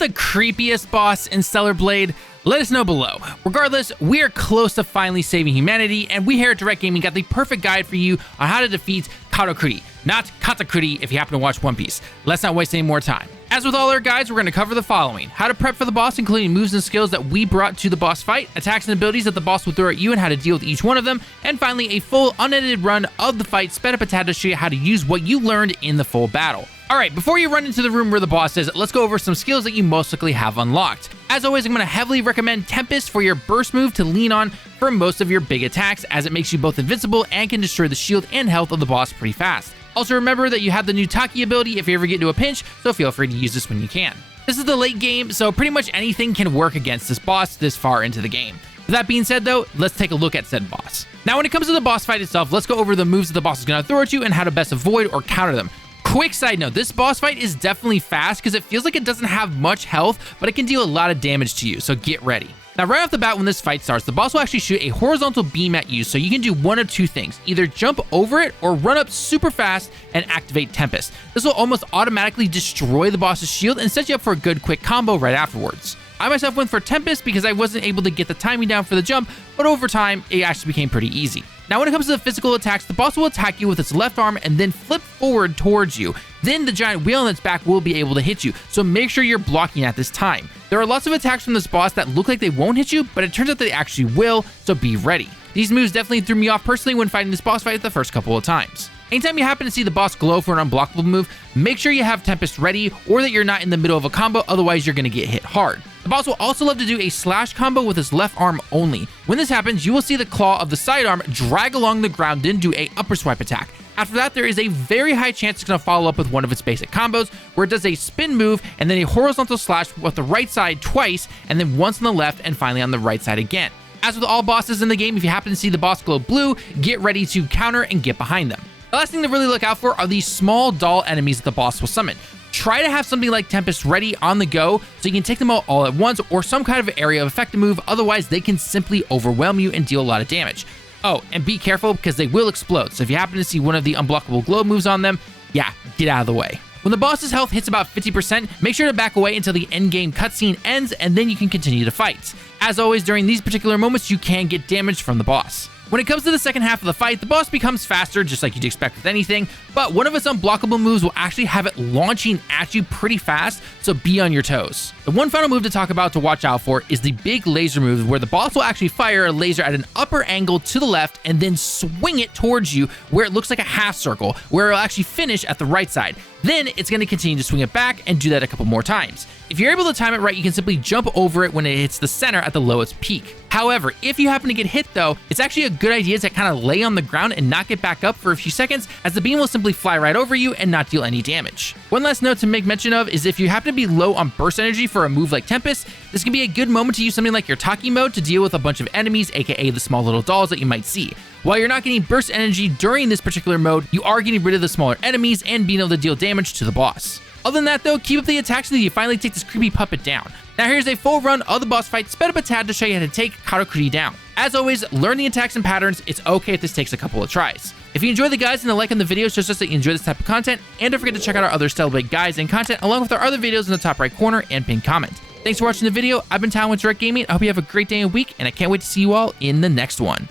the creepiest boss in Stellar Blade? Let us know below. Regardless, we are close to finally saving humanity, and we here at Direct Gaming got the perfect guide for you on how to defeat Karakuri, not Katakuri if you happen to watch One Piece. Let's not waste any more time. As with all our guides, we're going to cover the following: how to prep for the boss, including moves and skills that we brought to the boss fight, attacks and abilities that the boss will throw at you and how to deal with each one of them, and finally a full unedited run of the fight sped up a tad to show you how to use what you learned in the full battle. Alright, before you run into the room where the boss is, let's go over some skills that you most likely have unlocked. As always, I'm going to heavily recommend Tempest for your burst move to lean on for most of your big attacks, as it makes you both invincible and can destroy the shield and health of the boss pretty fast. Also remember that you have the new Taki ability if you ever get into a pinch, so feel free to use this when you can. This is the late game, so pretty much anything can work against this boss this far into the game. With that being said though, let's take a look at said boss. Now when it comes to the boss fight itself, let's go over the moves that the boss is going to throw at you and how to best avoid or counter them. Quick side note, this boss fight is definitely fast because it feels like it doesn't have much health, but it can deal a lot of damage to you, so get ready. Now right off the bat when this fight starts, the boss will actually shoot a horizontal beam at you, so you can do one of two things: either jump over it or run up super fast and activate Tempest. This will almost automatically destroy the boss's shield and set you up for a good quick combo right afterwards. I myself went for Tempest because I wasn't able to get the timing down for the jump, but over time, it actually became pretty easy. Now when it comes to the physical attacks, the boss will attack you with its left arm and then flip forward towards you. Then the giant wheel on its back will be able to hit you, so make sure you're blocking at this time. There are lots of attacks from this boss that look like they won't hit you, but it turns out they actually will, so be ready. These moves definitely threw me off personally when fighting this boss fight the first couple of times. Anytime you happen to see the boss glow for an unblockable move, make sure you have Tempest ready or that you're not in the middle of a combo, otherwise you're going to get hit hard. The boss will also love to do a slash combo with his left arm only. When this happens, you will see the claw of the sidearm drag along the ground, then do a upper swipe attack. After that, there is a very high chance it's going to follow up with one of its basic combos, where it does a spin move and then a horizontal slash with the right side twice, and then once on the left and finally on the right side again. As with all bosses in the game, if you happen to see the boss glow blue, get ready to counter and get behind them. The last thing to really look out for are these small doll enemies that the boss will summon. Try to have something like Tempest ready on the go so you can take them out all at once, or some kind of area of effect move, otherwise they can simply overwhelm you and deal a lot of damage. Oh, and be careful because they will explode, so if you happen to see one of the unblockable glow moves on them, yeah, get out of the way. When the boss's health hits about 50%, make sure to back away until the endgame cutscene ends, and then you can continue to fight. As always, during these particular moments, you can get damage from the boss. When it comes to the second half of the fight, the boss becomes faster, just like you'd expect with anything, but one of its unblockable moves will actually have it launching at you pretty fast, so be on your toes. The one final move to talk about to watch out for is the big laser move, where the boss will actually fire a laser at an upper angle to the left and then swing it towards you where it looks like a half circle, where it'll actually finish at the right side. Then it's going to continue to swing it back and do that a couple more times. If you're able to time it right, you can simply jump over it when it hits the center at the lowest peak. However, if you happen to get hit though, it's actually a good idea to kind of lay on the ground and not get back up for a few seconds, as the beam will simply fly right over you and not deal any damage. One last note to make mention of is if you happen to be low on burst energy for a move like Tempest, this can be a good moment to use something like your Taki mode to deal with a bunch of enemies, aka the small little dolls that you might see. While you're not getting burst energy during this particular mode, you are getting rid of the smaller enemies and being able to deal damage to the boss. Other than that though, keep up the attacks until you finally take this creepy puppet down. Now here's a full run of the boss fight sped up a tad to show you how to take Karakuri down. As always, learn the attacks and patterns. It's okay if this takes a couple of tries. If you enjoy the guides and a like on the video shows us that you enjoy this type of content, and don't forget to check out our other Stellar Blade guides and content along with our other videos in the top right corner and pinned comment. Thanks for watching the video. I've been Tallen with Direct Gaming. I hope you have a great day and week, and I can't wait to see you all in the next one.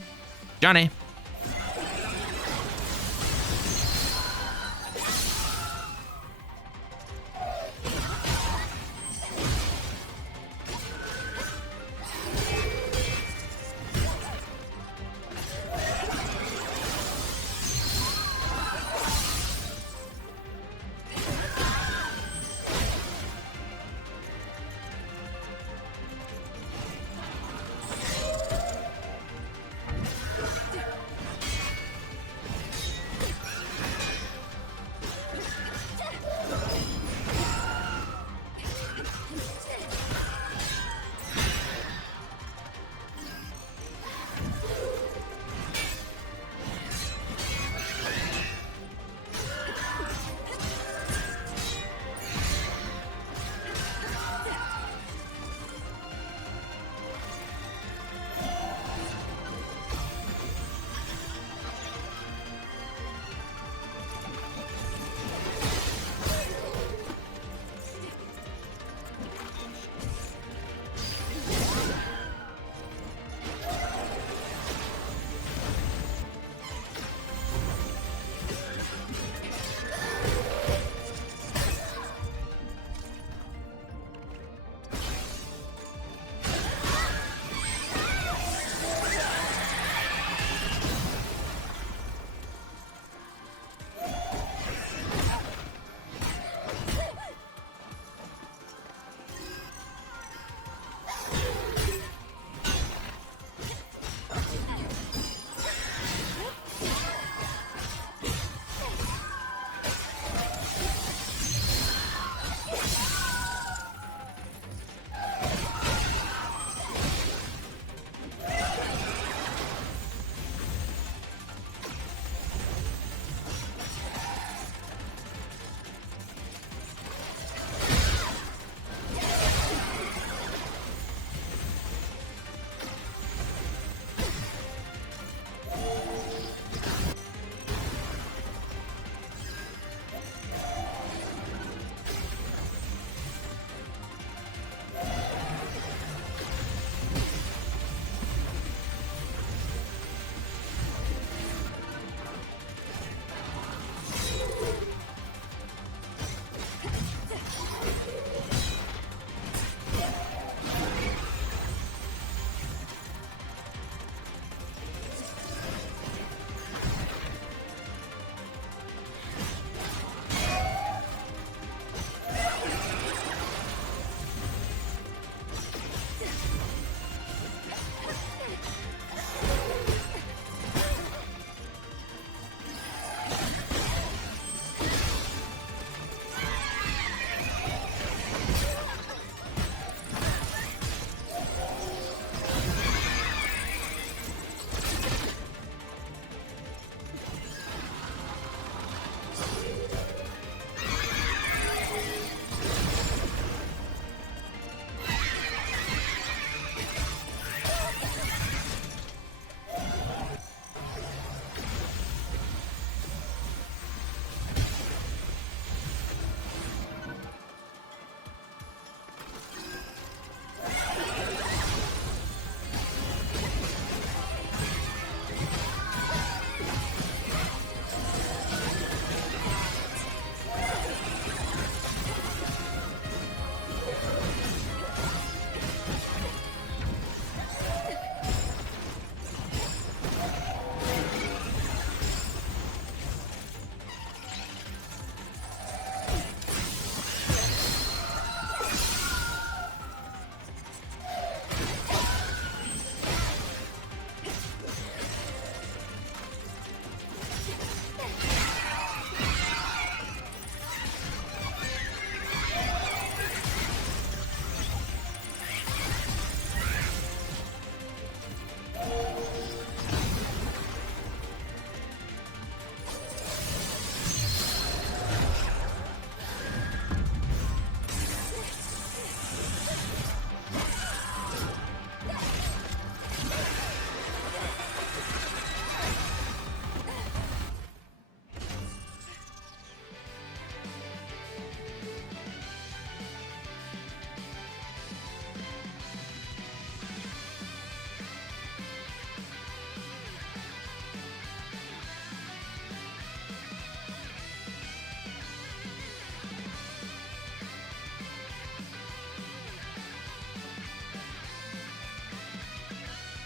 Johnny.